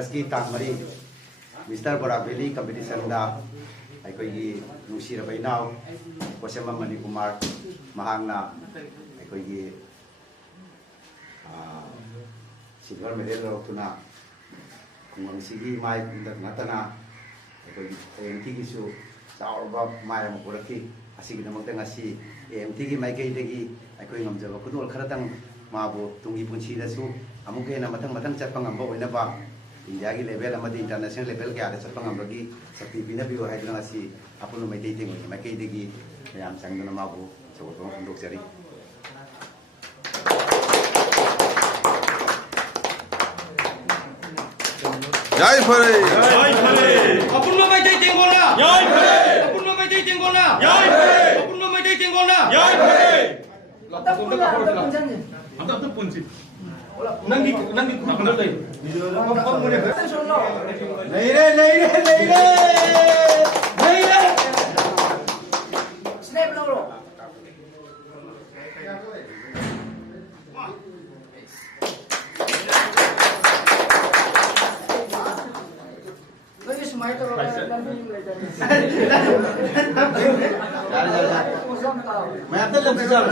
Agaski Tangmari, Mr. Borabili competition da, Aikogi Nushira Bainao, Kosema Manikumar, Mahana, Aikogi silver medal tuna, Kumang Sigi, Mai Natana, Aikogi AMTigisu, Saurba, Maya Muraki, Asigi Namotangasi, AMTigi, Maikegi, Aikoing of Javakunul Karatang, Mabu, Tungi Punchi, Dasu, Amuke, Namatang Matang Chapang and Bo in a bar. India level and the international level get a Sapangambagi, Sapina Bio Haganasi, Apollo meditating with Makadigi, I am Sangana Mabu, so don't look sorry. Jai Pare! Jai Pare! Apollo meditating Gola! Jai Pare! Apollo meditating Gola! Jai Pare! Apollo meditating Gola! Jai Pare! Anda punci. Nanti benar deh. Naire! Snap lo. Lagi semai tu orang May atal lang sa